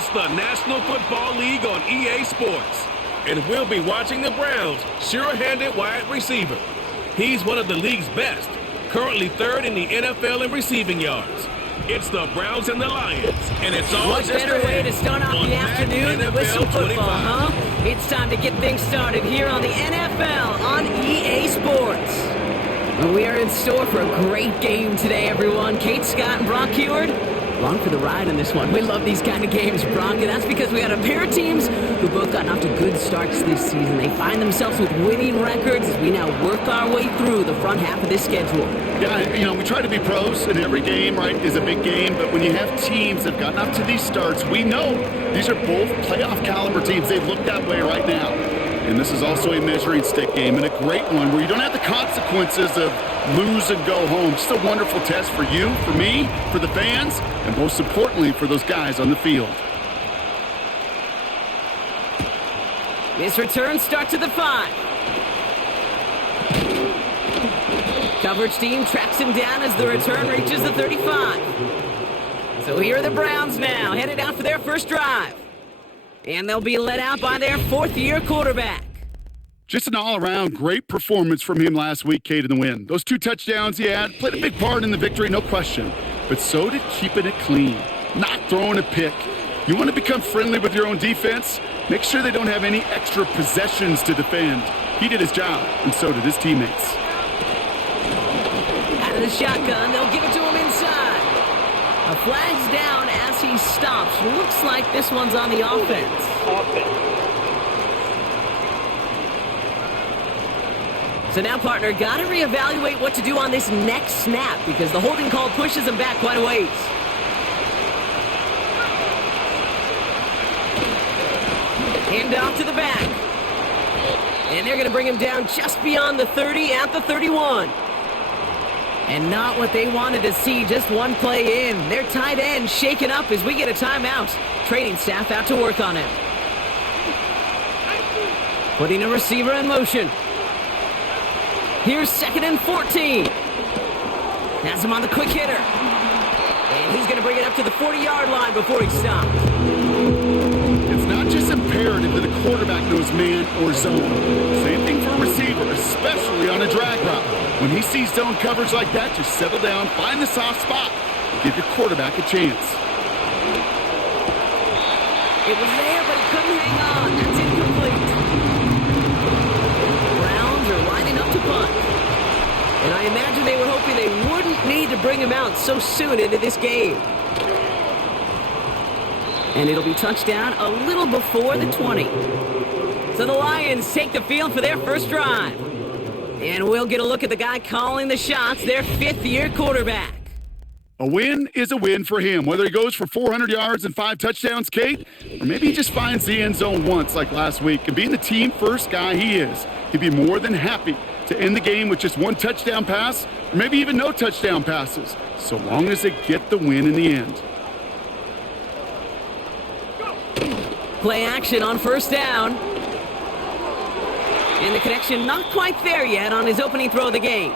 It's the National Football League on EA Sports. And we'll be watching the Browns' sure-handed wide receiver. He's one of the league's best, currently third in the NFL in receiving yards. It's the Browns and the Lions, and it's all What just better way to start off the afternoon than with some football, huh? It's time to get things started here on the NFL on EA Sports. We are in store for a great game today, everyone. Kate Scott and Brock Huard, along for the ride in this one. We love these kind of games, Brock, and that's because we got a pair of teams who both gotten off to good starts this season. They find themselves with winning records as we now work our way through the front half of this schedule. Yeah, we try to be pros, and every game, right, is a big game, but when you have teams that have gotten up to these starts, we know these are both playoff caliber teams. They look that way right now. And this is also a measuring stick game, and a great one where you don't have the consequences of lose and go home. Just a wonderful test for you, for me, for the fans, and most importantly, for those guys on the field. This return starts at the 5. Coverage team tracks him down as the return reaches the 35. So here are the Browns now, headed out for their first drive. And they'll be led out by their fourth-year quarterback. Just an all-around great performance from him last week, Kate, in the win. Those 2 touchdowns he had played a big part in the victory, no question. But so did keeping it clean, not throwing a pick. You want to become friendly with your own defense? Make sure they don't have any extra possessions to defend. He did his job, and so did his teammates. Out of the shotgun, they'll give it to him inside. A flag's down as he stops. Looks like this one's on the offense. So now, partner, got to reevaluate what to do on this next snap because the holding call pushes him back quite a ways. Hand off to the back. And they're going to bring him down just beyond the 30 at the 31. And not what they wanted to see, just one play in. Their tight end shaken up as we get a timeout. Training staff out to work on it. Putting a receiver in motion. Here's 2nd and 14. Has him on the quick hitter. And he's going to bring it up to the 40-yard line before he stops. It's not just imperative that a quarterback knows man or zone. Same thing for a receiver, especially on a drag route. When he sees zone coverage like that, just settle down, find the soft spot, and give your quarterback a chance. It was there, but he couldn't hang on. That's incomplete. Browns are lining up to punt. And I imagine they were hoping they wouldn't need to bring him out so soon into this game. And it'll be touchdown a little before the 20. So the Lions take the field for their first drive. And we'll get a look at the guy calling the shots, their 5th-year quarterback. A win is a win for him, whether he goes for 400 yards and 5 touchdowns, Kate, or maybe he just finds the end zone once like last week. And being the team-first guy he is, he'd be more than happy to end the game with just 1 touchdown pass, or maybe even no touchdown passes, so long as they get the win in the end. Play action on first down. And the connection not quite there yet on his opening throw of the game.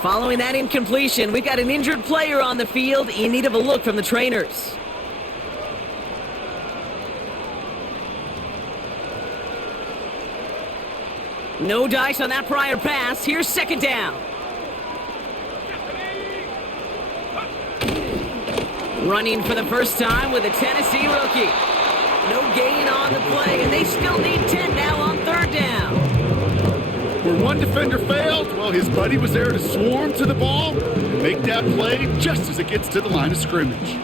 Following that incompletion, we've got an injured player on the field in need of a look from the trainers. No dice on that prior pass. Here's 2nd down. Running for the first time with a Tennessee rookie. No gain on the play, and they still need 10 now on 3rd down. Where one defender failed, well, his buddy was there to swarm to the ball and make that play just as it gets to the line of scrimmage.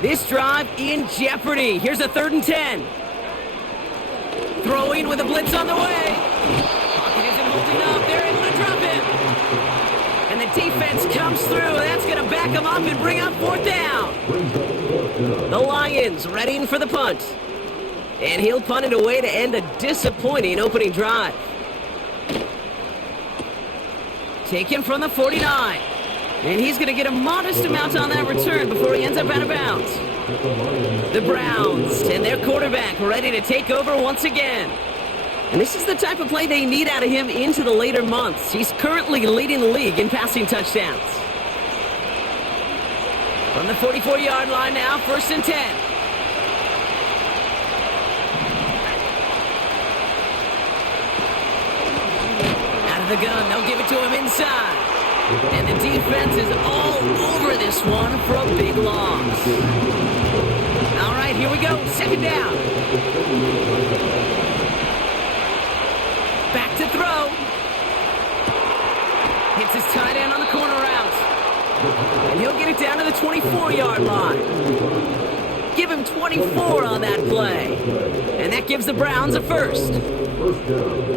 This drive in jeopardy. Here's a 3rd and 10. Throwing with a blitz on the way. Pocket isn't holding up. They're able to drop him. And the defense comes through. That's going to back him up and bring up 4th down. The Lions readying for the punt. And he'll punt it away to end a disappointing opening drive. Taken from the 49. And he's going to get a modest amount on that return before he ends up out of bounds. The Browns and their quarterback ready to take over once again. And this is the type of play they need out of him into the later months. He's currently leading the league in passing touchdowns. From the 44-yard line now, 1st and 10. the gun. They'll give it to him inside. And the defense is all over this one for a big loss. All right, here we go. Second down. Back to throw. Hits his tight end on the corner route. And he'll get it down to the 24-yard line. Give him 24 on that play. And that gives the Browns a first.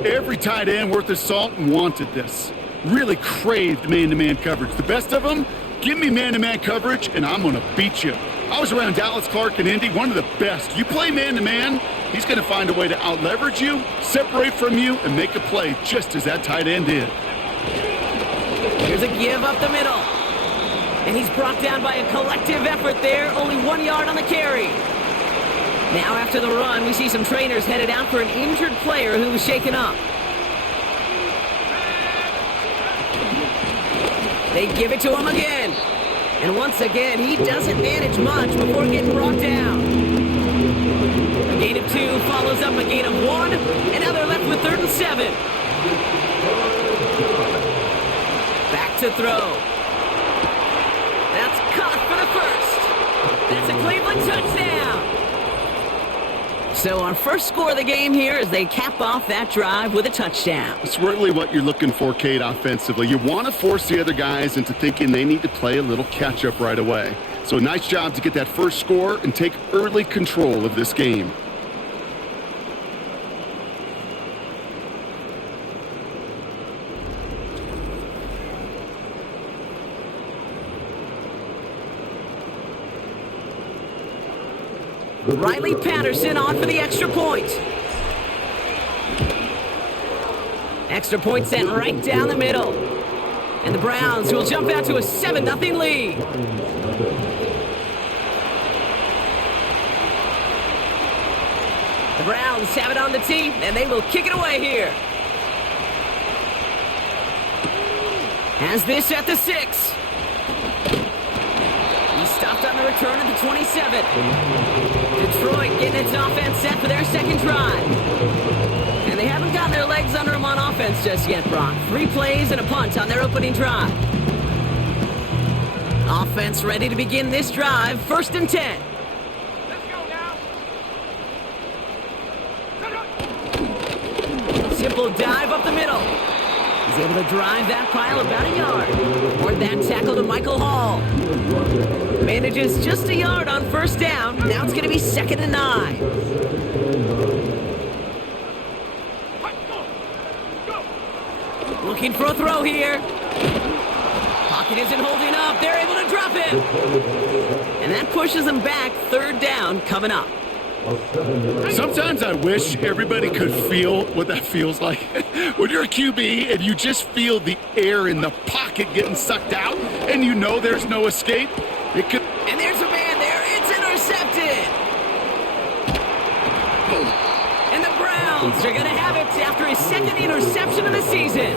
Every tight end worth his salt wanted this. Really craved man-to-man coverage. The best of them, give me man-to-man coverage, and I'm going to beat you. I was around Dallas Clark and Indy, one of the best. You play man-to-man, he's going to find a way to out-leverage you, separate from you, and make a play just as that tight end did. Here's a give up the middle. And he's brought down by a collective effort there, only 1 yard on the carry. Now after the run, we see some trainers headed out for an injured player who was shaken up. They give it to him again. And once again, he doesn't manage much before getting brought down. A gain of 2 follows up a gain of 1, and now they're left with 3rd and 7. Back to throw. That's caught for the first. That's a Cleveland touchdown. So our first score of the game here as they cap off that drive with a touchdown. It's really what you're looking for, Kate, offensively. You want to force the other guys into thinking they need to play a little catch-up right away. So nice job to get that first score and take early control of this game. Riley Patterson on for the extra point. Extra point sent right down the middle. And the Browns will jump out to a 7-0 lead. The Browns have it on the tee, and they will kick it away here. Has this at the 6. He stopped on the return at the 27. Detroit getting its offense set for their second drive. And they haven't gotten their legs under them on offense just yet, Brock. 3 plays and a punt on their opening drive. Offense ready to begin this drive. 1st and 10. Let's go now. Simple dive up the middle. He's able to drive that pile about a yard. Toward that tackle to Michael Hall. Manages just a yard on 1st down. Now it's going to be 2nd and 9. Looking for a throw here. Pocket isn't holding up. They're able to drop him. And that pushes them back. 3rd down coming up. Sometimes I wish everybody could feel what that feels like. When you're a QB and you just feel the air in the pocket getting sucked out and you know there's no escape, it could... And there's a man there. It's intercepted. And the Browns are going to have it after his 2nd interception of the season.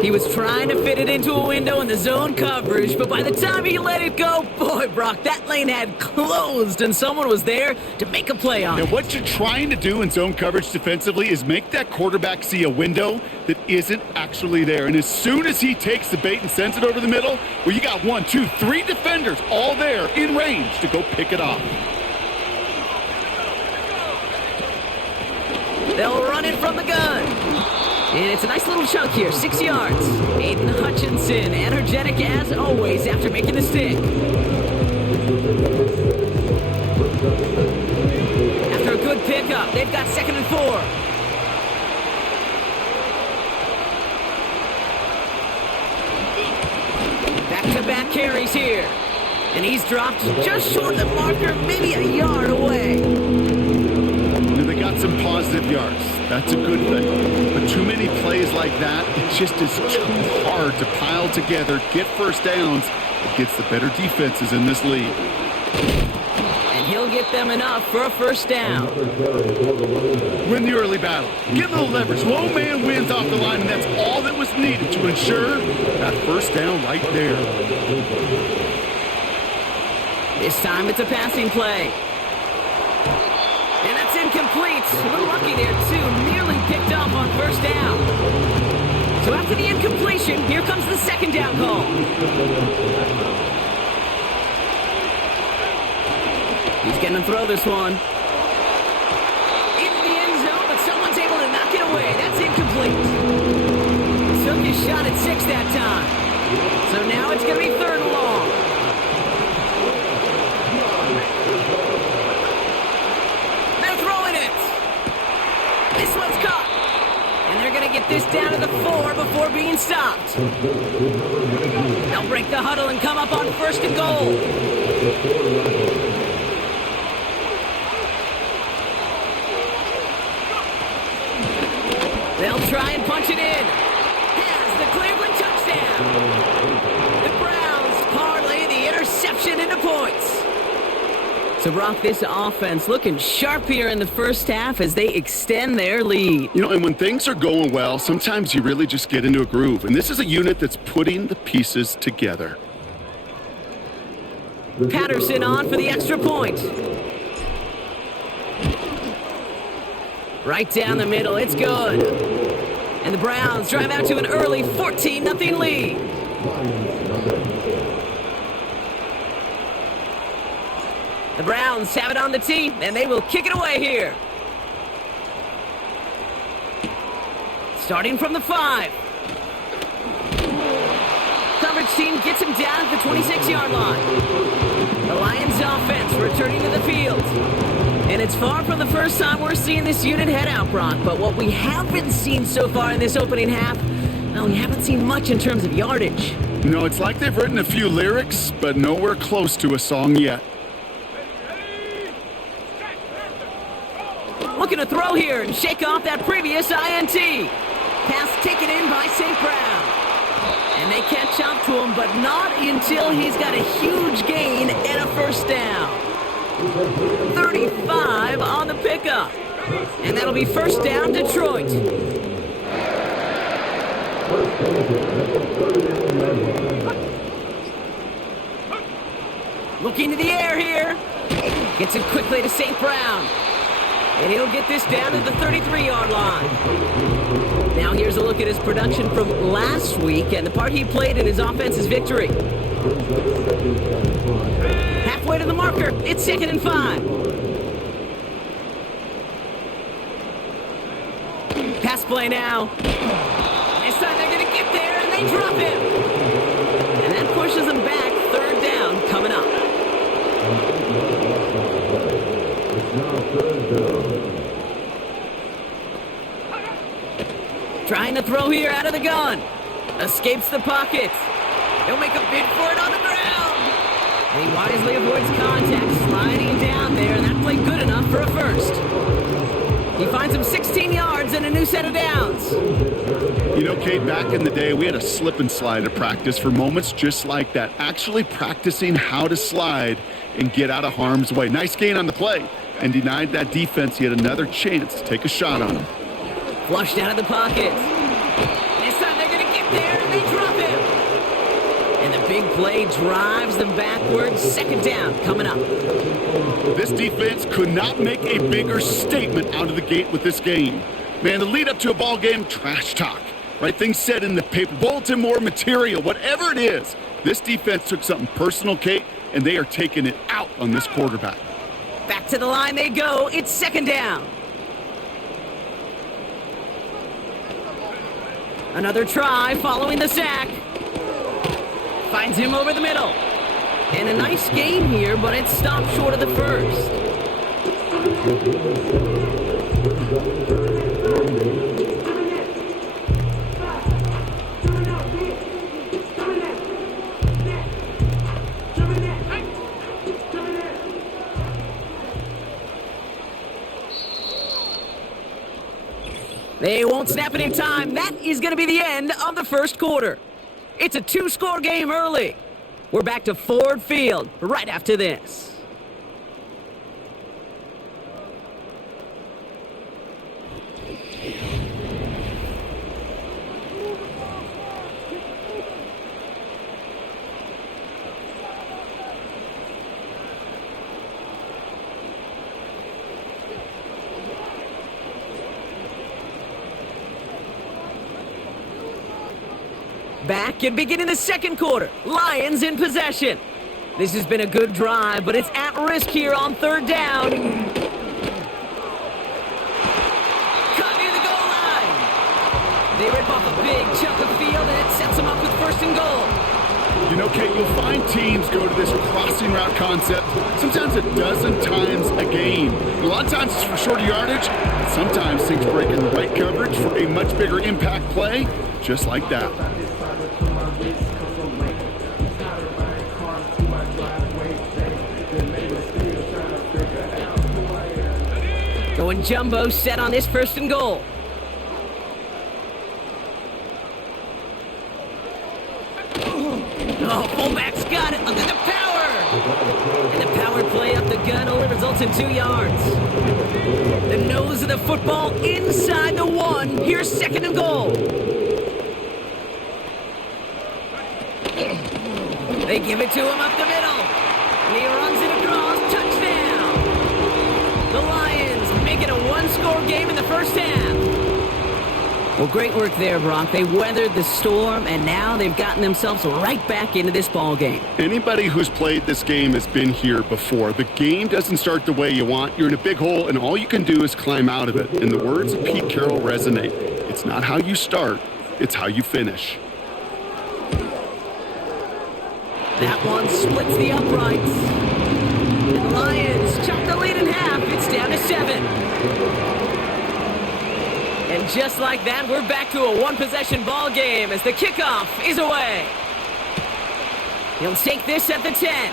He was trying to fit it into a window in the zone coverage, but by the time he let it go, boy, Brock, that lane had closed, and someone was there to make a play on it. Now, what you're trying to do in zone coverage defensively is make that quarterback see a window that isn't actually there. And as soon as he takes the bait and sends it over the middle, well, you got 1, 2, 3 defenders all there in range to go pick it off. They'll run it from the gun. And it's a nice little chunk here, 6 yards. Aiden Hutchinson, energetic as always after making the stick. After a good pickup, they've got 2nd and 4. Back-to-back carries here. And he's dropped just short of the marker, maybe a yard away. They got some positive yards. That's a good thing. But too many plays like that, it just is too hard to pile together, get 1st downs against the better defenses in this league. And he'll get them enough for a 1st down. Win the early battle. Get a little leverage. Low man wins off the line, and that's all that was needed to ensure that 1st down right there. This time it's a passing play. And that's incomplete. A little lucky there, too. Nearly picked up on 1st down. So after the incompletion, here comes the second down call. He's going to throw this one. Into the end zone, but someone's able to knock it away. That's incomplete. Took his shot at 6 that time. So now it's going to be 3rd and long. They're throwing it. This one's caught. And they're going to get this down to the 4 before being stopped. They'll break the huddle and come up on 1st and goal. They'll try and punch it in. Has the Cleveland touchdown. The Browns parlay the interception into points. So, Brock, this offense looking sharp here in the first half as they extend their lead. You know, and when things are going well, sometimes you really just get into a groove. And this is a unit that's putting the pieces together. Patterson on for the extra point. Right down the middle, it's good. And the Browns drive out to an early 14-0 lead. The Browns have it on the tee, and they will kick it away here. Starting from the 5. Coverage team gets him down at the 26-yard line. The Lions offense returning to the field. And it's far from the first time we're seeing this unit head out, Brock. But what we haven't seen so far in this opening half, well, we haven't seen much in terms of yardage. You know, it's like they've written a few lyrics, but nowhere close to a song yet. Looking to throw here and shake off that previous INT. Pass taken in by St. Brown. And they catch up to him, but not until he's got a huge gain and a first down. 35 on the pickup. And that'll be first down, Detroit. Looking to the air here. Gets it quickly to St. Brown. And he'll get this down to the 33-yard line. Now here's a look at his production from last week and the part he played in his offense's victory. Halfway to the marker, it's 2nd and 5. Pass play now. This time they're going to get there and they drop him. And that pushes them back, 3rd down coming up. Trying to throw here out of the gun. Escapes the pocket. He'll make a bid for it on the ground. And he wisely avoids contact, sliding down there, and that played good enough for a first. He finds him 16 yards and a new set of downs. You know, Kate, back in the day, we had a slip and slide at practice for moments just like that. Actually practicing how to slide and get out of harm's way. Nice gain on the play, and denied that defense yet another chance to take a shot on him. Flushed out of the pocket. This time they're going to get there, and they drop him. And the big play drives them backwards. 2nd down coming up. This defense could not make a bigger statement out of the gate with this game. Man, the lead up to a ball game, trash talk. Right? Things said in the paper, bulletin board material, whatever it is. This defense took something personal, Kate, and they are taking it out on this quarterback. Back to the line they go. It's 2nd down. Another try following the sack. Finds him over the middle. And a nice gain here, but it stopped short of the first. They won't snap it in time. That is going to be the end of the first quarter. It's a 2-score game early. We're back to Ford Field right after this. Back and beginning the second quarter. Lions in possession. This has been a good drive, but it's at risk here on third down. Cut near the goal line. They rip off a big chunk of field, and it sets them up with first and goal. You know, Kate, you'll find teams go to this crossing route concept sometimes a dozen times a game. A lot of times it's for shorter yardage. Sometimes things break in the right coverage for a much bigger impact play, just like that. Going jumbo set on this first and goal. Oh, fullback's got it. Look at the power. And the power play up the gun only results in 2 yards. The nose of the football inside the 1. Here's second and goal. They give it to him up the middle. And he runs it across. Touchdown. The Lions make it a one-score game in the first half. Well, great work there, Brock. They weathered the storm, and now they've gotten themselves right back into this ball game. Anybody who's played this game has been here before. The game doesn't start the way you want. You're in a big hole, and all you can do is climb out of it. And the words of Pete Carroll resonate. It's not how you start, it's how you finish. That one splits the uprights. And Lions chop the lead in half. It's down to 7. And just like that, we're back to a one-possession ball game as the kickoff is away. He'll take this at the 10.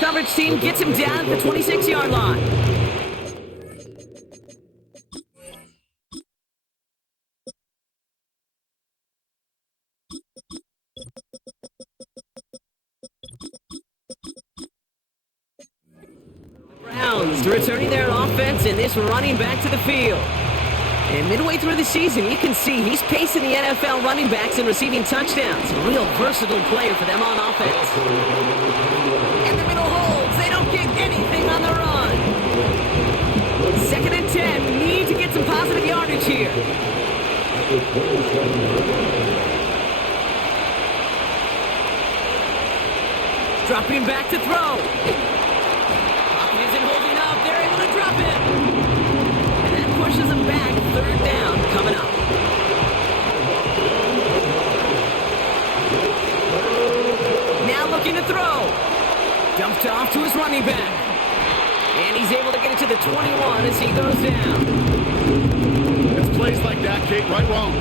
Coverage team gets him down at the 26-yard line. Browns returning their offense and this running back to the field. And midway through the season, you can see he's pacing the NFL running backs and receiving touchdowns. A real versatile player for them on offense. And the middle holds. They don't get anything on the run. Second and 10. Need to get some positive yardage here. Dropping back to throw. Isn't holding up. They're able to drop him. And that pushes him back. Third down coming up. Now looking to throw. Dumped off to his running back. And he's able to get it to the 21 as he goes down. It's plays like that, Kate, right wrong.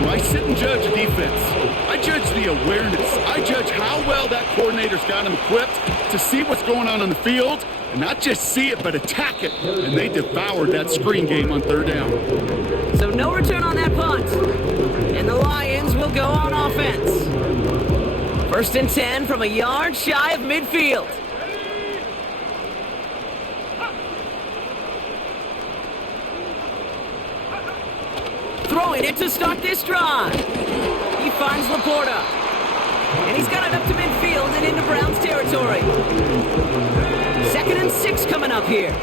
Where I sit and judge a defense. I judge the awareness. I judge how well that coordinator's got him equipped to see what's going on the field. And not just see it, but attack it. And they devoured that screen game on third down. So no return on that punt. And the Lions will go on offense. First and 10 from a yard shy of midfield. Throwing it to start this drive. He finds Laporta. And he's got it up to midfield and into Browns territory. Second and 6 coming up here.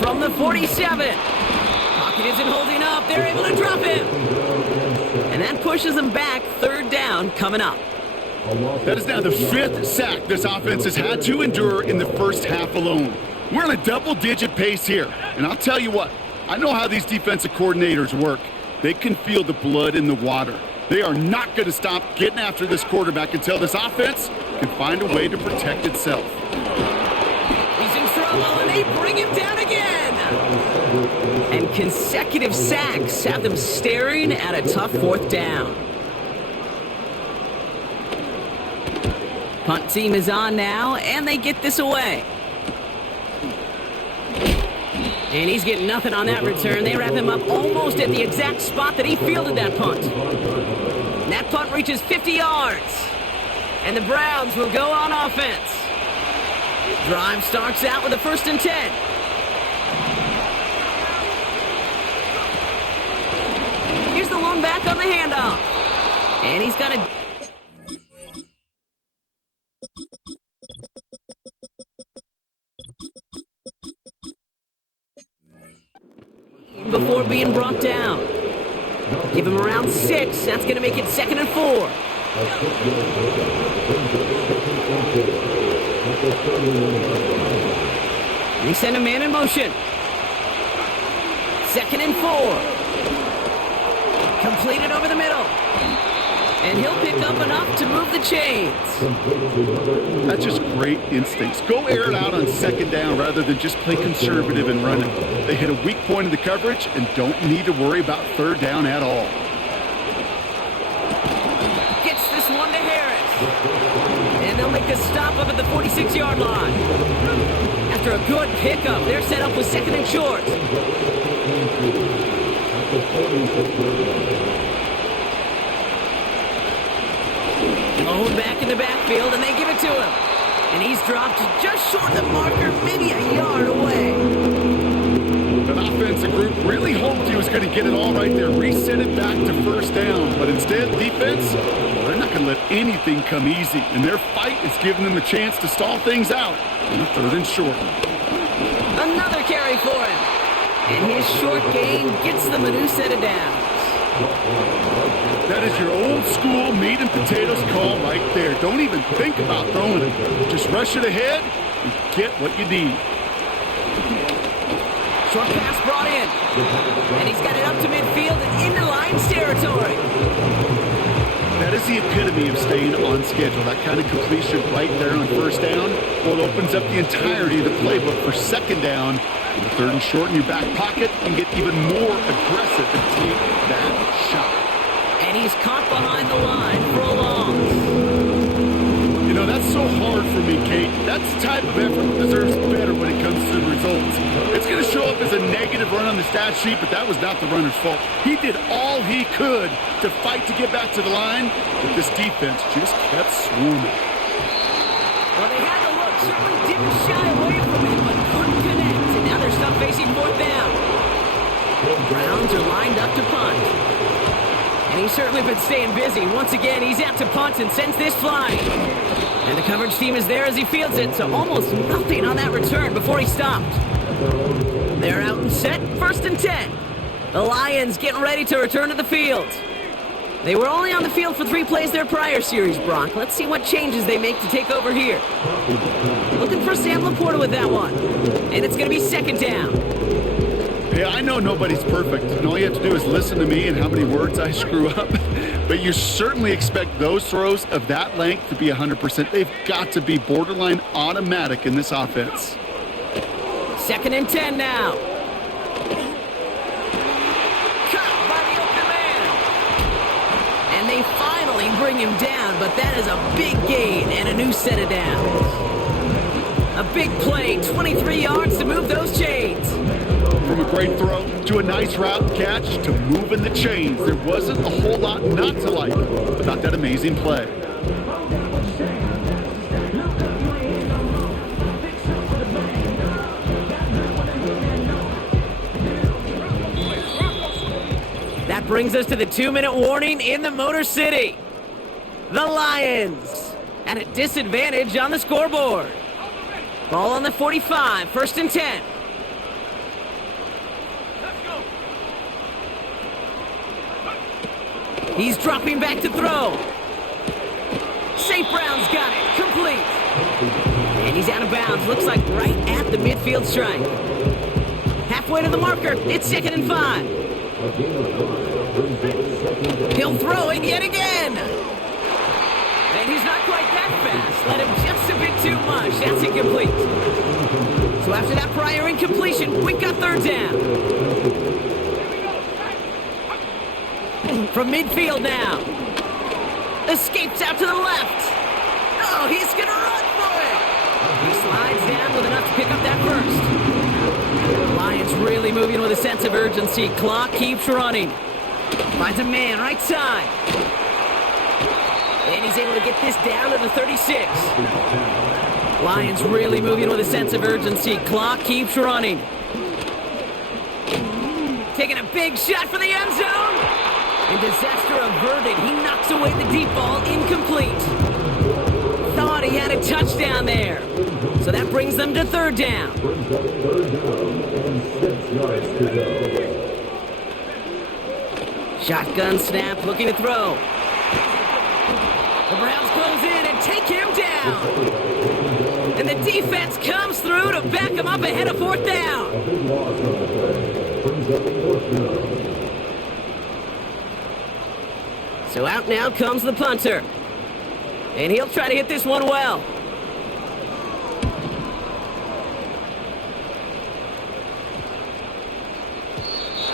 From the 47. Pocket isn't holding up. They're able to drop him. And that pushes them back. Third down coming up. That is now the 5th sack this offense has had to endure in the first half alone. We're on a double-digit pace here. And I'll tell you what, I know how these defensive coordinators work. They can feel the blood in the water. They are not going to stop getting after this quarterback until this offense can find a way to protect itself. He's in trouble, and they bring him down again. And consecutive sacks have them staring at a tough fourth down. Punt team is on now, and they get this away. And he's getting nothing on that return. They wrap him up almost at the exact spot that he fielded that punt. And that punt reaches 50 yards. And the Browns will go on offense. Drive starts out with a first and 10. Here's the lone back on the handoff. And he's got a... before being brought down. Give him around 6. That's going to make it 2nd and 4. They send a man in motion. 2nd and 4. Completed over the middle. And he'll pick up enough to move the chains. That's just great instincts. Go air it out on 2nd down rather than just play conservative and run it. They hit a weak point in the coverage and don't need to worry about 3rd down at all. Gets this one to Harris. And they'll make a stop up at the 46-yard line. After a good pickup, they're set up with 2nd and short. Lone back in the backfield, and they give it to him. And he's dropped just short of the marker, maybe a yard away. An offensive group really hoped he was going to get it all right there, reset it back to 1st down. But instead, defense, well, they're not going to let anything come easy. And their fight is giving them a chance to stall things out on the 3rd and short. Another carry for him. And his short gain gets them a new set of downs. That is your old school meat and potatoes call right there. Don't even think about throwing it. Just rush it ahead and get what you need. Short pass brought in. And he's got it up to midfield and into Lions territory. That is the epitome of staying on schedule. That kind of completion right there on 1st down. Well, it opens up the entirety of the playbook for 2nd down. And the 3rd and short in your back pocket and get even more aggressive and take that shot. And he's caught behind the line for a loss. You know, that's so hard for me, Kate. That's the type of effort that deserves better when it comes to the results. It's going to show up as a negative run on the stat sheet, but that was not the runner's fault. He did all he could to fight to get back to the line, but this defense just kept swarming. Well, they had the look, certainly didn't shy away from it, but couldn't connect. And now they're stuck facing 4th down. Browns are lined up to punt. And he's certainly been staying busy. Once again, he's out to punt and sends this flying. And the coverage team is there as he fields it, so almost nothing on that return before he stopped. They're out and set, 1st and 10. The Lions getting ready to return to the field. They were only on the field for 3 plays their prior series, Brock. Let's see what changes they make to take over here. Looking for Sam Laporta with that one. And it's going to be 2nd down. Yeah, I know nobody's perfect, and all you have to do is listen to me and how many words I screw up. But you certainly expect those throws of that length to be 100%. They've got to be borderline automatic in this offense. 2nd and 10 now. Caught by the open man. And they finally bring him down, but that is a big gain and a new set of downs. A big play, 23 yards to move those chains. From a great throw to a nice route catch to moving the chains, there wasn't a whole lot not to like about that amazing play. That brings us to the 2-minute warning in the Motor City. The Lions at a disadvantage on the scoreboard. Ball on the 45, 1st and 10. He's dropping back to throw. St. Brown's got it. Complete. And he's out of bounds. Looks like right at the midfield stripe. Halfway to the marker. It's 2nd and 5. He'll throw it yet again. And he's not quite that fast. Let him just a bit too much. That's incomplete. So after that prior incompletion, we've got 3rd down. From midfield now. Escapes out to the left. Oh, he's going to run for it. He slides down with enough to pick up that first. Lions really moving with a sense of urgency. Clock keeps running. Finds a man right side. And he's able to get this down to the 36. Lions really moving with a sense of urgency. Clock keeps running. Taking a big shot for the end zone. And disaster averted. He knocks away the deep ball, incomplete. Thought he had a touchdown there. So that brings them to 3rd down. Shotgun snap, looking to throw. The Browns close in and take him down. And the defense comes through to back him up ahead of 4th down. So out now comes the punter. And he'll try to hit this one well.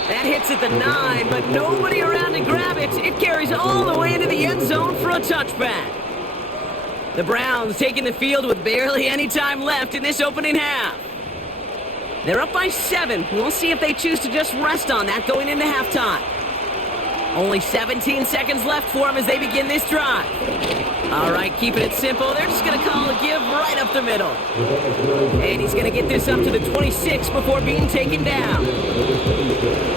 That hits at the 9, but nobody around to grab it. It carries all the way into the end zone for a touchback. The Browns taking the field with barely any time left in this opening half. They're up by 7. We'll see if they choose to just rest on that going into halftime. Only 17 seconds left for them as they begin this drive. All right, keeping it simple. They're just going to call a give right up the middle. And he's going to get this up to the 26 before being taken down.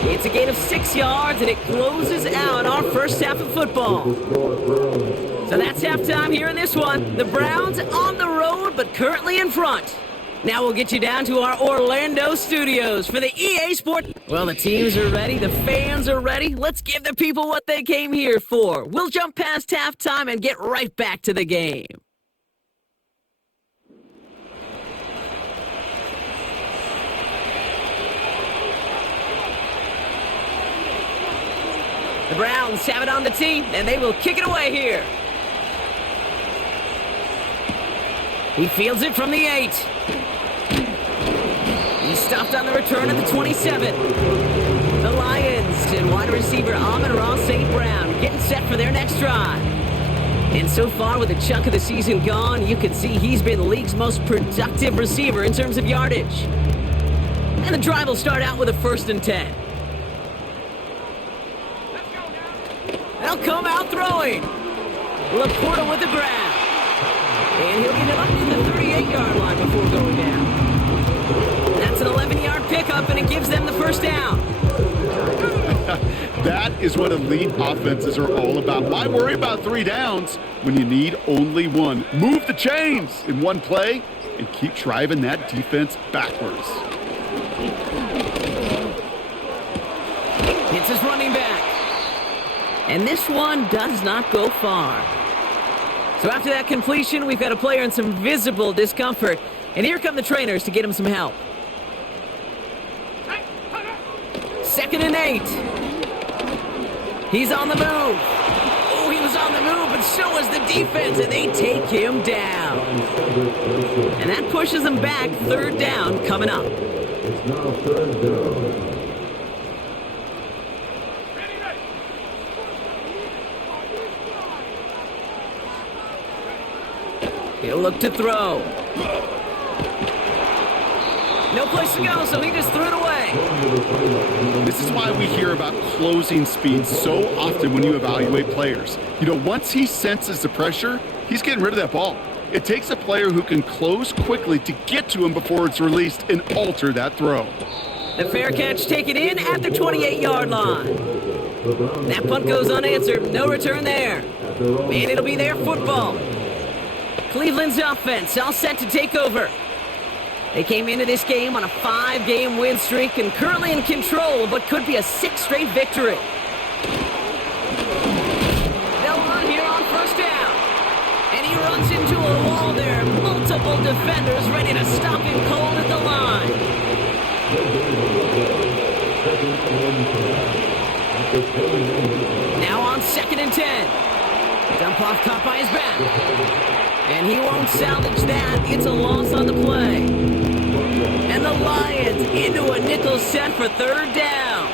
It's a gain of 6 yards, and it closes out our first half of football. So that's halftime here in this one. The Browns on the road, but currently in front. Now we'll get you down to our Orlando studios for the EA Sports. Well, the teams are ready. The fans are ready. Let's give the people what they came here for. We'll jump past halftime and get right back to the game. The Browns have it on the tee, and they will kick it away here. He fields it from the 8. He's stopped on the return at the 27. The Lions and wide receiver Amon-Ra St. Brown getting set for their next drive. And so far, with a chunk of the season gone, you can see he's been the league's most productive receiver in terms of yardage. And the drive will start out with a 1st and 10. They'll come out throwing. Laporta with the grab. And he'll get it up to the 38-yard line before going down. That's an 11-yard pickup, and it gives them the 1st down. That is what elite offenses are all about. Why worry about 3 downs when you need only 1? Move the chains in one play and keep driving that defense backwards. It's his running back. And this one does not go far. So after that completion, we've got a player in some visible discomfort. And here come the trainers to get him some help. 2nd and 8. He's on the move. Oh, he was on the move, but so was the defense, and they take him down. And that pushes them back. 3rd down coming up. It's now 3rd down. He'll look to throw. No place to go, so he just threw it away. This is why we hear about closing speed so often when you evaluate players. You know, once he senses the pressure, he's getting rid of that ball. It takes a player who can close quickly to get to him before it's released and alter that throw. The fair catch taken in at the 28-yard line. That punt goes unanswered. No return there. And it'll be their football. Cleveland's offense all set to take over. They came into this game on a 5-game win streak and currently in control, but could be a 6th straight victory. They'll run here on 1st down. And he runs into a wall there. Multiple defenders ready to stop him cold at the line. Now on 2nd and 10. Dump off caught by his back. And he won't salvage that. It's a loss on the play. And the Lions into a nickel set for 3rd down.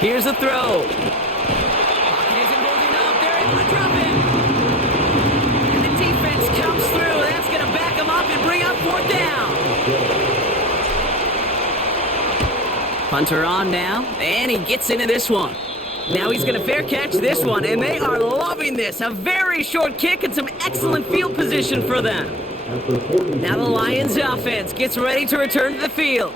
Here's a throw. Pocket isn't moving up. They're able to drop it. And the defense comes through. That's going to back him up and bring up 4th down. Punter on now. And he gets into this one. Now he's going to fair catch this one, and they are loving this. A very short kick and some excellent field position for them. Now the Lions offense gets ready to return to the field.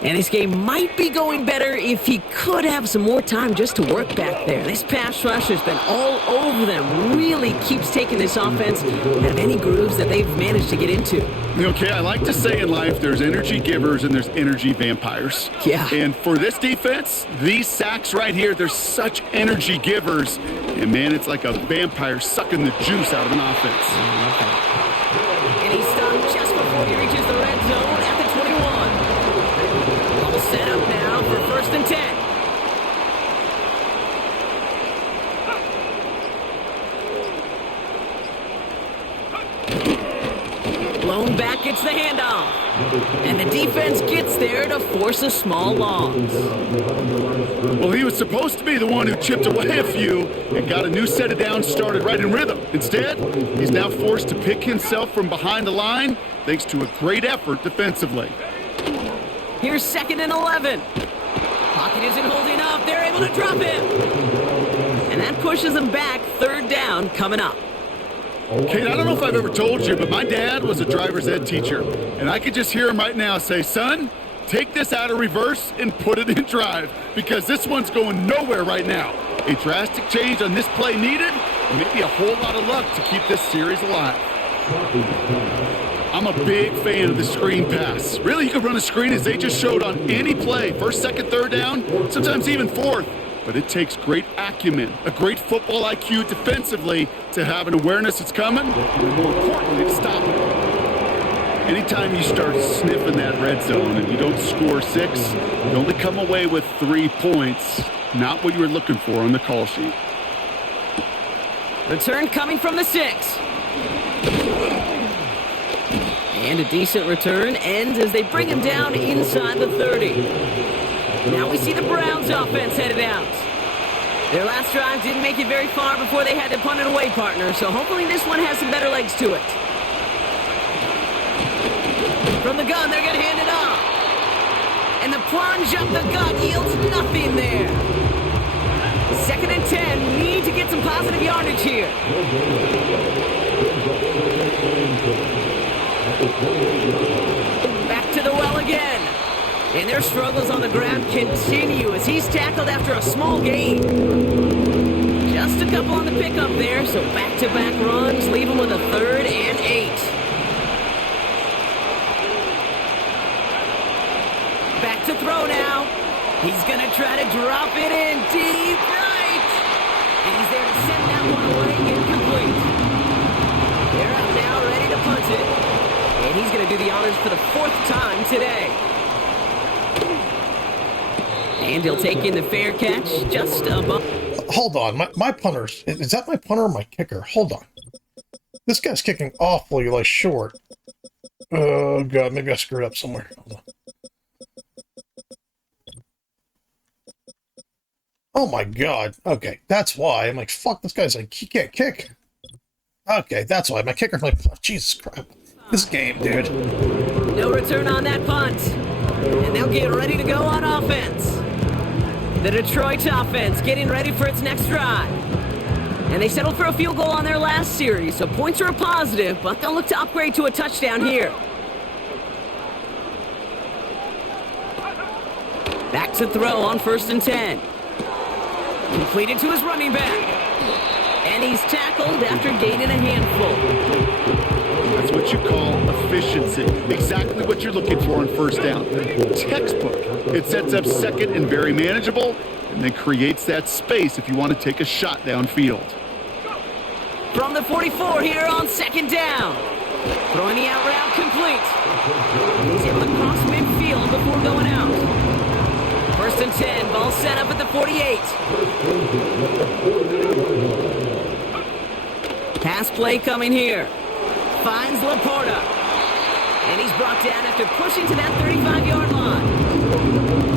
And this game might be going better if he could have some more time just to work back there. This pass rush has been all over them. Really keeps taking this offense out of any grooves that they've managed to get into. Okay, I like to say in life there's energy givers and there's energy vampires. Yeah. And for this defense, these sacks right here, they're such energy givers. And man, it's like a vampire sucking the juice out of an offense. And he's stopped just before he reaches the red zone at the 21. All set up now for 1st and 10. Blown back gets the handoff. And the defense gets there to force a small loss. Well, he was supposed to be the one who chipped away a few and got a new set of downs started right in rhythm. Instead, he's now forced to pick himself from behind the line thanks to a great effort defensively. Here's 2nd and 11. Pocket isn't holding up. They're able to drop him. And that pushes them back. 3rd down coming up. Kate, I don't know if I've ever told you, but my dad was a driver's ed teacher, and I could just hear him right now say, son, take this out of reverse and put it in drive, because this one's going nowhere right now. A drastic change on this play needed, and maybe a whole lot of luck to keep this series alive. I'm a big fan of the screen pass. Really, you can run a screen as they just showed on any play, 1st, 2nd, 3rd down, sometimes even 4th. But it takes great acumen, a great football IQ defensively to have an awareness it's coming, and more importantly, to stop it. Anytime you start sniffing that red zone and you don't score 6, you only come away with 3 points. Not what you were looking for on the call sheet. Return coming from the 6. And a decent return ends as they bring him down inside the 30. Now we see the Browns offense headed out. Their last drive didn't make it very far before they had to punt it away, partner, so hopefully this one has some better legs to it. From the gun, they're going to hand it off. And the plunge up the gut yields nothing there. 2nd and 10, need to get some positive yardage here. Back to the well again. And their struggles on the ground continue as he's tackled after a small gain. Just a couple on the pickup there, so back-to-back runs leave him with a 3rd and 8. Back to throw now. He's going to try to drop it in deep right. And he's there to send that one away incomplete. They're out now, ready to punt it. And he's going to do the honors for the 4th time today. And he'll take in the fair catch just above. Hold on, my punters. Is that my punter or my kicker? Hold on. This guy's kicking awfully like short. Oh god, maybe I screwed up somewhere. Hold on. Oh my god. Okay, that's why. I'm like, fuck, this guy's like, he can't kick. Okay, that's why. My kicker's like, oh, Jesus Christ. This game, dude. No return on that punt. And they'll get ready to go on offense. The Detroit offense getting ready for its next drive. And they settled for a field goal on their last series, so points are a positive, but they'll look to upgrade to a touchdown here. Back to throw on 1st and 10. Completed to his running back. And he's tackled after gaining a handful. That's what you call efficiency. Exactly what you're looking for on 1st down. Textbook. It sets up 2nd and very manageable, and then creates that space if you want to take a shot downfield. From the 44 here on 2nd down. Throwing the out route complete. He's able to cross midfield before going out. 1st and 10, ball set up at the 48. Pass play coming here. Finds Laporta. And he's brought down after pushing to that 35-yard line.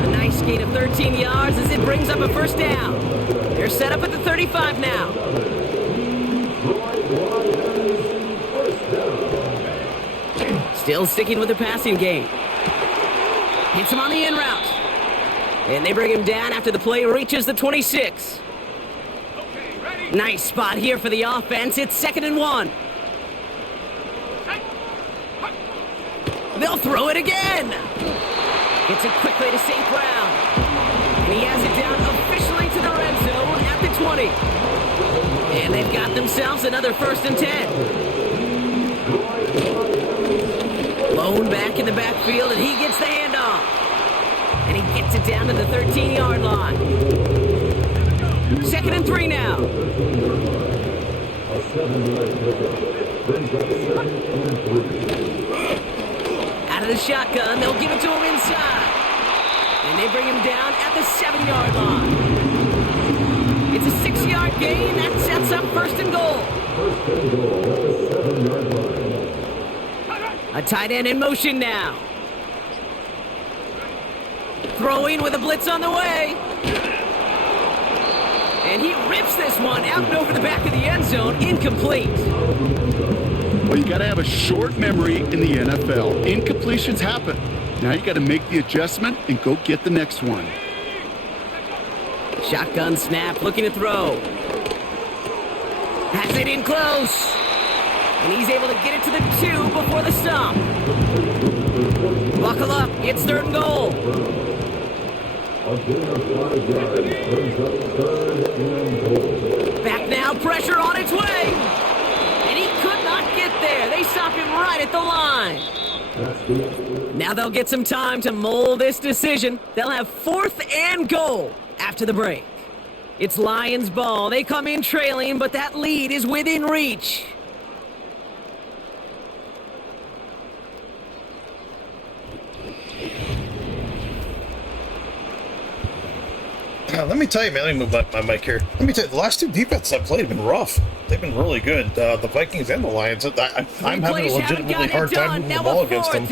A nice gain of 13 yards as it brings up a 1st down. They're set up at the 35 now. Still sticking with the passing game. Hits him on the in route. And they bring him down after the play reaches the 26. Nice spot here for the offense. It's 2nd and 1. They'll throw it again. Gets it quickly to St. Brown. And he has it down officially to the red zone at the 20. And they've got themselves another 1st and 10. Lone back in the backfield, and he gets the handoff. And he gets it down to the 13-yard line. 2nd and 3 now. Out of the shotgun, they'll give it to him inside. And they bring him down at the 7-yard line. It's a 6-yard gain. That sets up 1st and goal. A tight end in motion now. Throwing with a blitz on the way. And he rips this one out and over the back of the end zone. Incomplete. Well, you got to have a short memory in the NFL. Incompletions happen. Now you got to make the adjustment and go get the next one. Shotgun snap, looking to throw. Has it in close. And he's able to get it to the 2 before the stop. Buckle up, it's 3rd and goal. Back now, pressure on its way. And he could not get there. They stop him right at the line. Now they'll get some time to mold this decision. They'll have 4th and goal after the break. It's Lions ball. They come in trailing, but that lead is within reach. Let me tell you, man, let me move my mic here. Let me tell you, the last 2 defenses I've played have been rough. They've been really good. The Vikings and the Lions. I'm having a legitimately hard time moving the ball against them.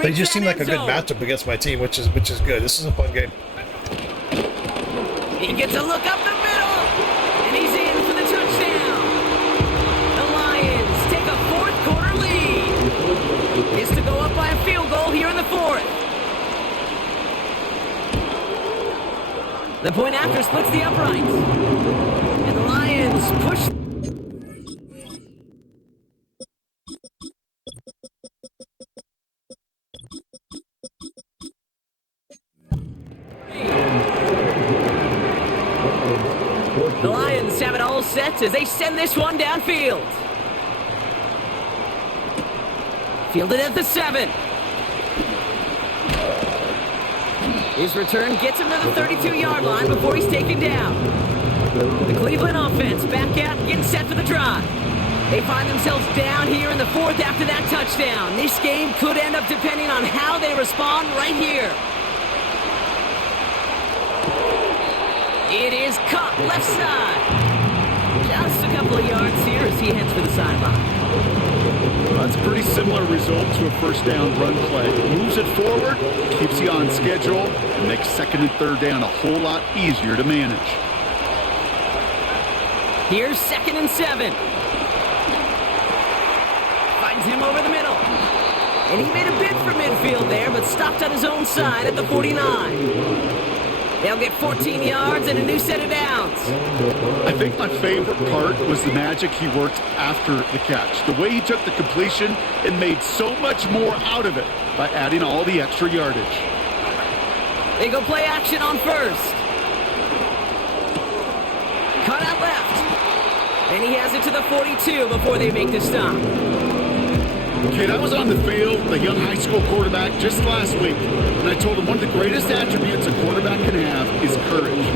They just seem like a good matchup against my team, which is good. This is a fun game. He gets a look up the middle, and he's in for the touchdown. The Lions take a 4th quarter lead. It's to go up by a field goal here in the 4th. The point after splits the uprights. And the Lions push. The Lions have it all set as they send this one downfield. Fielded at the 7. His return gets him to the 32-yard line before he's taken down. The Cleveland offense back out, getting set for the drive. They find themselves down here in the 4th after that touchdown. This game could end up depending on how they respond right here. It is caught left side. Just a couple of yards here as he heads for the sideline. That's a pretty similar result to a 1st down run play. Moves it forward, keeps you on schedule, and makes 2nd and 3rd down a whole lot easier to manage. Here's 2nd and 7. Finds him over the middle. And he made a bid for midfield there, but stopped on his own side at the 49. They'll get 14 yards and a new set of downs. I think my favorite part was the magic he worked after the catch. The way he took the completion and made so much more out of it by adding all the extra yardage. They go play action on 1st. Cut out left. And he has it to the 42 before they make the stop. Kid, I was on the field with a young high school quarterback just last week, and I told him one of the greatest attributes a quarterback can have is courage.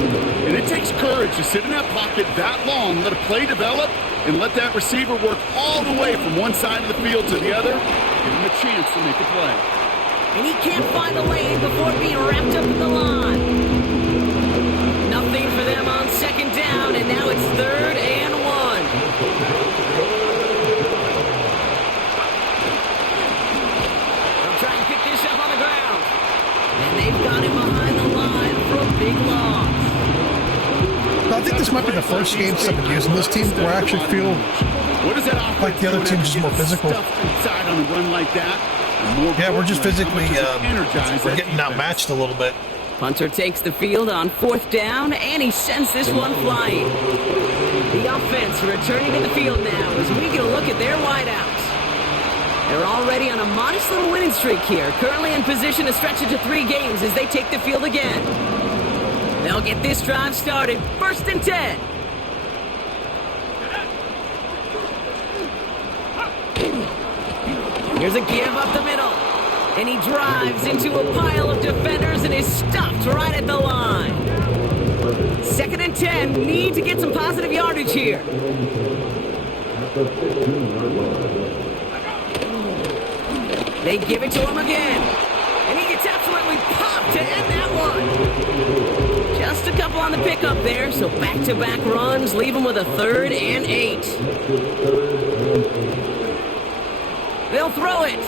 And it takes courage to sit in that pocket that long, let a play develop, and let that receiver work all the way from one side of the field to the other, give him a chance to make a play. And he can't find the lane before being wrapped up in the line. Nothing for them on 2nd down, and now it's 3rd and 1. They've got him behind the line for a big loss. I think this might be the first game since I've been using this team where I actually feel like the other team's just more physical. Yeah, we're just physically we're getting outmatched a little bit. Punter takes the field on 4th down, and he sends this one flying. The offense returning to the field now as we get a look at their wideouts. They're already on a modest little winning streak here, currently in position to stretch it to 3 games as they take the field again. They'll get this drive started. 1st and 10. Here's a give up the middle. And he drives into a pile of defenders and is stopped right at the line. 2nd and 10. Need to get some positive yardage here. They give it to him again. And he gets absolutely popped to end that one. Just a couple on the pickup there, so back-to-back runs leave him with a 3rd and 8. They'll throw it.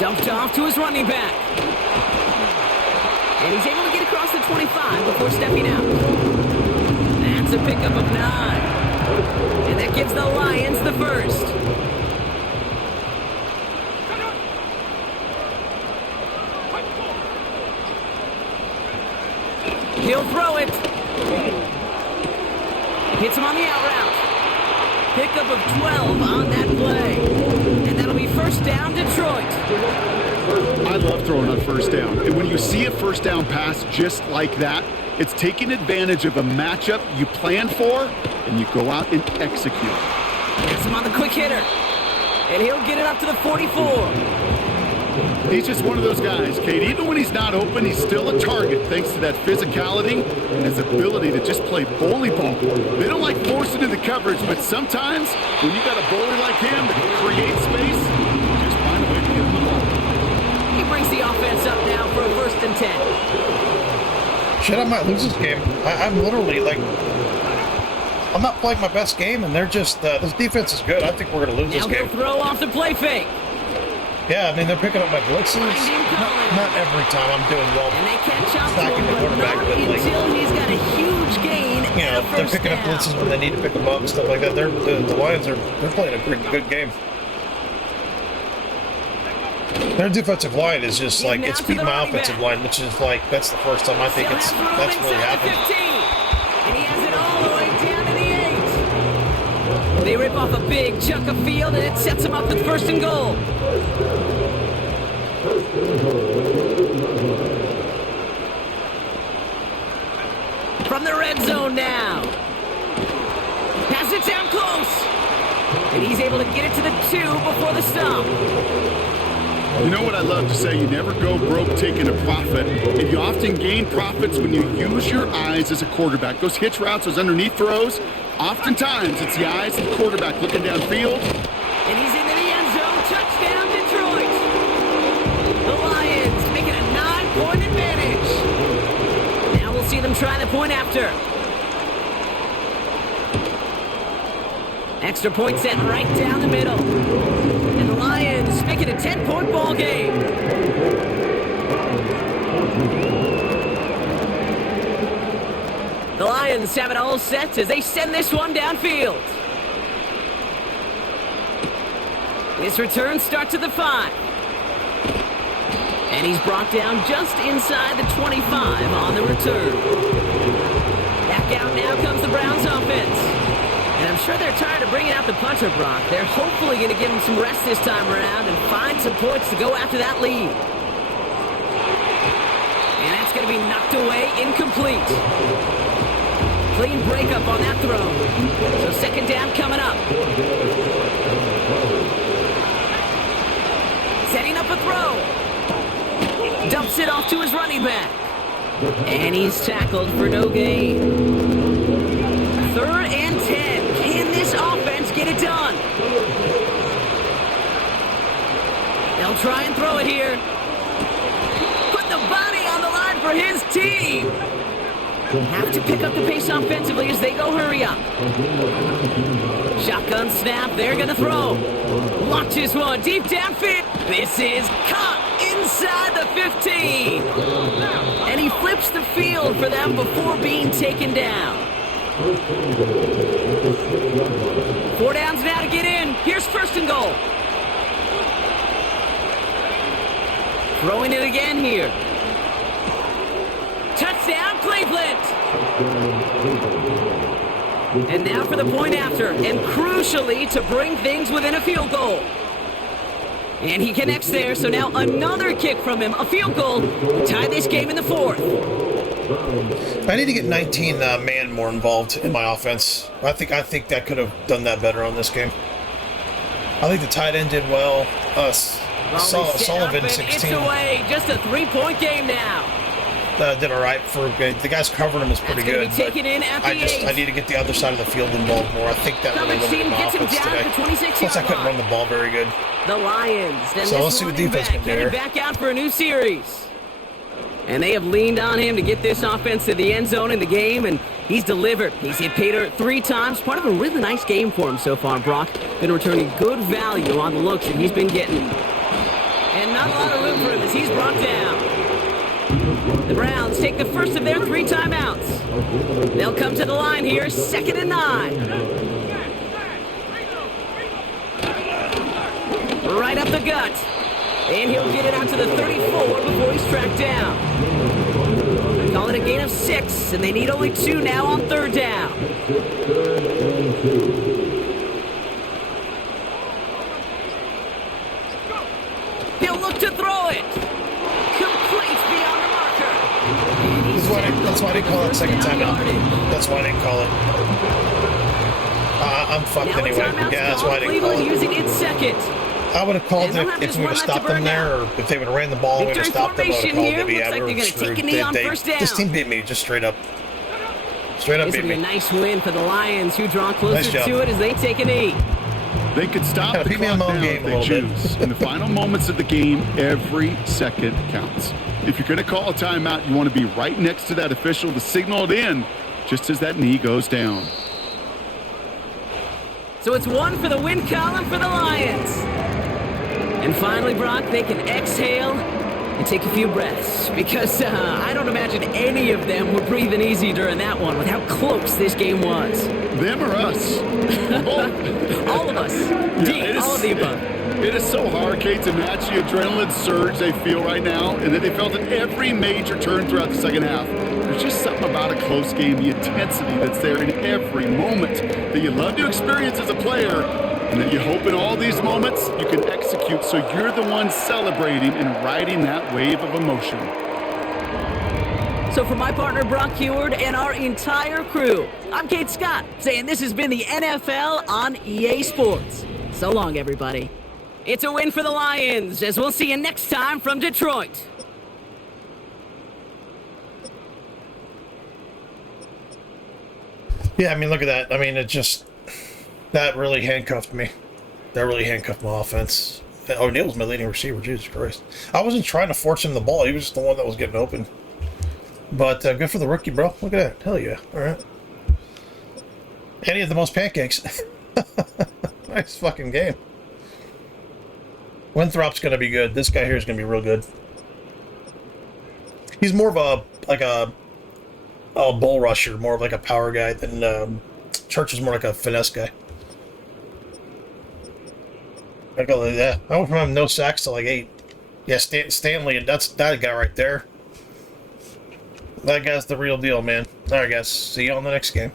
Dumped off to his running back. And he's able to get across the 25 before stepping out. That's a pickup of 9. And that gives the Lions the first. He'll throw it. Hits him on the out route. Pickup of 12 on that play. And that'll be 1st down, Detroit. I love throwing on 1st down. And when you see a 1st down pass just like that, it's taking advantage of a matchup you planned for, and you go out and execute. Gets him on the quick hitter. And he'll get it up to the 44. He's just one of those guys, Kate. Even when he's not open, he's still a target thanks to that physicality and his ability to just play bully ball. They don't like forcing into coverage, but sometimes when you got a bully like him that can create space, just find a way to get him the ball. He brings the offense up now for a 1st and 10. Shit, I might lose this game. I'm literally like, I'm not playing my best game, and they're just, this defense is good. I think we're going to lose this Now game. he'll throw off the play fake. Yeah, I mean, they're picking up my blitzes. Not every time I'm doing well. And they catch up to Stacking the him, but quarterback, not but like, until he's got a huge gain you know, and a they're 1st picking up down. blitzes when they need to pick them up and stuff like that. The Lions they're playing a pretty good game. Their defensive line is just like, it's beating my offensive line, which is like, that's the first time I think that's really happened. And he has it all the way down to the 8. They rip off a big chunk of field, and it sets him up with 1st and goal. From the red zone now. Pass it down close. And he's able to get it to the 2 before the stop. You know what I love to say? You never go broke taking a profit, and you often gain profits when you use your eyes as a quarterback. Those hitch routes, those underneath throws, oftentimes it's the eyes of the quarterback looking downfield. And he's into the end zone. Touchdown, Detroit. The Lions making a 9-point advantage. Now we'll see them try the point after. Extra point set right down the middle. And the Lions make it a 10-point ball game. The Lions have it all set as they send this one downfield. This return starts at the 5. And he's brought down just inside the 25 on the return. Back out now comes the Browns offense. And I'm sure they're tired of bringing out the punter, Brock. They're hopefully going to give him some rest this time around and find some points to go after that lead. And that's going to be knocked away, incomplete. Clean breakup on that throw. So 2nd down coming up. Setting up a throw. Dumps it off to his running back. And he's tackled for no gain. 3rd and 10. Can this offense get it done? They'll try and throw it here. Put the body on the line for his team. Have to pick up the pace offensively as they go hurry up. Shotgun snap, they're going to throw. Launches one deep downfield. This is caught inside the 15. And he flips the field for them before being taken down. 4 downs now to get in. Here's 1st and goal. Throwing it again here. Touchdown, Cleveland! And now for the point after, and crucially to bring things within a field goal. And he connects there, so now another kick from him. A field goal to tie this game in the fourth. I need to get 19 man more involved in my offense. I think that could have done that better on this game. I think the tight end did well. Sullivan, 16. It's away. Just a 3-point game now. Did all right for the guys covering him is pretty good. Be taken in at the I need to get the other side of the field involved more. I think that really limited my offense today. Plus, I couldn't run the ball very good. The Lions. So let's see what defense can do here. Back out for a new series. And they have leaned on him to get this offense to the end zone in the game, and he's delivered. He's hit Pater 3 times. Part of a really nice game for him so far, Brock. Been returning good value on the looks that he's been getting. And not a lot of room for him as he's brought down. The Browns take the first of their 3 timeouts. They'll come to the line here, 2nd and 9. Right up the gut. And he'll get it out to the 34 before he's tracked down. Call it a gain of 6, and they need only 2 now on 3rd down. He'll look to throw it. Complete beyond the marker. That's why they call it second timeout. That's why they call it. I'm fucked now anyway. Yeah, that's why they call it. Using it second. I would have called it if we would have stopped them there, or if they would have ran the ball, we would have stopped them. I would have called it. Looks like they're going to take a knee on first down. This team beat me, just straight up. Straight up beat me. This will be a nice win for the Lions, who draw closer to it as they take a knee. They could stop the clock now if they choose. In the final moments of the game, every second counts. If you're going to call a timeout, you want to be right next to that official to signal it in just as that knee goes down. So it's 1 for the win column for the Lions. And finally, Brock, they can exhale and take a few breaths because I don't imagine any of them were breathing easy during that one with how close this game was. Them or us? All of us. Yeah, all of the above. It is so hard, Kate, to match the adrenaline surge they feel right now and that they felt in every major turn throughout the second half. There's just something about a close game, the intensity that's there in every moment that you love to experience as a player, and that you hope in all these moments you can execute so you're the one celebrating and riding that wave of emotion. So for my partner Brock Huard and our entire crew, I'm Kate Scott saying this has been the NFL on EA Sports. So long, everybody. It's a win for the Lions, as we'll see you next time from Detroit. Yeah, I mean, look at that. I mean, that really handcuffed me. That really handcuffed my offense. O'Neal was my leading receiver, Jesus Christ. I wasn't trying to force him the ball. He was just the one that was getting open. But good for the rookie, bro. Look at that. Hell yeah. All right. And he had the most pancakes. Nice fucking game. Winthrop's going to be good. This guy here is going to be real good. He's more of a bull rusher, more of like a power guy than Church is more like a finesse guy. I go like that. I went from having no sacks to like 8. Yeah, Stanley, that's that guy right there. That guy's the real deal, man. All right, guys. See you on the next game.